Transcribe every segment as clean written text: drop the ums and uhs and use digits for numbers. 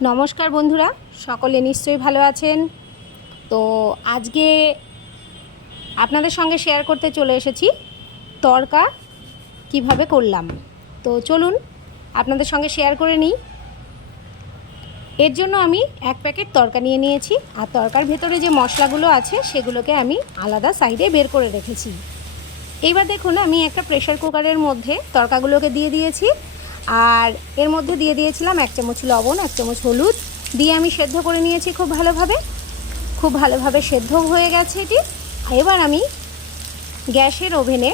নমস্কার বন্ধুরা, সকলে নিশ্চয়ই ভালো আছেন। তো আজকে আপনাদের সঙ্গে শেয়ার করতে চলে এসেছি তড়কা কিভাবে করলাম। তো চলুন আপনাদের সঙ্গে শেয়ার করে নিই। এর জন্য আমি এক প্যাকেট তড়কা নিয়ে নিয়েছি, আর তড়কার ভেতরে যে মশলাগুলো আছে সেগুলোকে আমি আলাদা সাইডে বের করে রেখেছি। এইবার দেখুন, আমি একটা প্রেসার কুকারের মধ্যে তড়কাগুলোকে দিয়ে দিয়েছি, আর এর মধ্যে দিয়ে দিয়েছিলাম 1 চামচ লবণ, 1 চামচ হলুদ দিয়ে আমি সেদ্ধ করে নিয়েছি খুব ভালোভাবে সেদ্ধ হয়ে গেছে এটি। এবার আমি গ্যাসের ওভেনে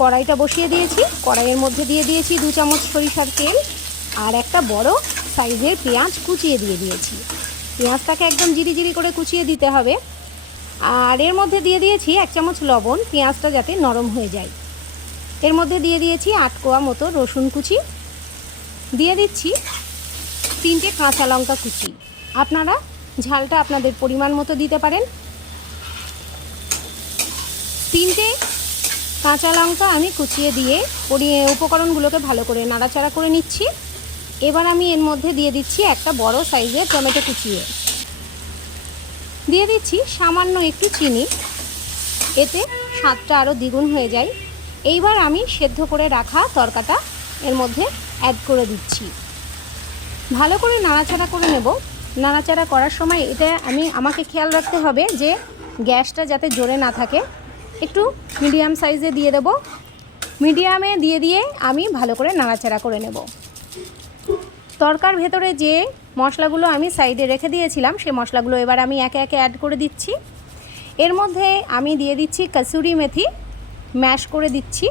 কড়াইটা বসিয়ে দিয়েছি। কড়াইয়ের মধ্যে দিয়ে দিয়েছি 2 চামচ সরিষার তেল, আর একটা বড় সাইজের পেঁয়াজ কুচিয়ে দিয়ে দিয়েছি। পেঁয়াজটাকে একদম জিরি করে কুচিয়ে দিতে হবে। আর এর মধ্যে দিয়ে দিয়েছি 1 চামচ লবণ, পেঁয়াজটা যাতে নরম হয়ে যায়। এর মধ্যে দিয়ে দিয়েছি 8 কোয়া মতো রসুন কুচি, দিয়ে দিচ্ছি 3টে কাঁচা লঙ্কা কুচি। আপনারা ঝালটা আপনাদের পরিমাণ মতো দিতে পারেন। 3টে কাঁচা লঙ্কা আমি কুচিয়ে দিয়ে উপকরণগুলোকে ভালো করে নাড়াচাড়া করে নিচ্ছি। এবার আমি এর মধ্যে দিয়ে দিচ্ছি একটা বড় সাইজের টমেটো কুচিয়ে, দিয়ে দিচ্ছি সামান্য একটু চিনি, এতে স্বাদটা আরও দ্বিগুণ হয়ে যায়। এইবার আমি সেদ্ধ করে রাখা তড়কাটা এর মধ্যে অ্যাড করে দিচ্ছি। ভালো করে নাড়াচাড়া করে নেব। নাড়াচাড়া করার সময় আমাকে খেয়াল রাখতে হবে যে গ্যাসটা যাতে জোরে না থাকে। একটু মিডিয়াম সাইজে দিয়ে দেব। মিডিয়ামে দিয়ে আমি ভালো করে নাড়াচাড়া করে নেব। তড়কার ভেতরে যে মশলাগুলো আমি সাইডে রেখে দিয়েছিলাম সেই মশলাগুলো এবার আমি একে একে অ্যাড করে দিচ্ছি। এর মধ্যে আমি দিয়ে দিচ্ছি কসুরি মেথি, ম্যাশ করে দিচ্ছি।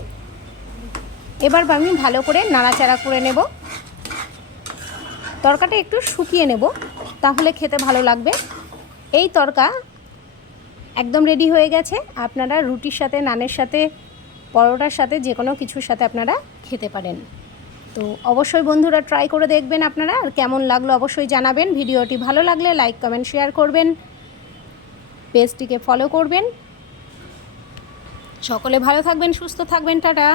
এবার আমি ভালো করে নাড়াচাড়া করে নেব। তড়কাটা একটু শুকিয়ে নেব, তাহলে খেতে ভালো লাগবে। এই তড়কা একদম রেডি হয়ে গেছে। আপনারা রুটির সাথে, নানের সাথে, পরোটার সাথে, যে কোনো কিছুর সাথে আপনারা খেতে পারেন। তো অবশ্যই বন্ধুরা ট্রাই করে দেখবেন আপনারা, আর কেমন লাগলো অবশ্যই জানাবেন। ভিডিওটি ভালো লাগলে লাইক, কমেন্ট, শেয়ার করবেন, পেজটিকে ফলো করবেন। সকলে ভালো থাকবেন, সুস্থ থাকবেন। টাটা।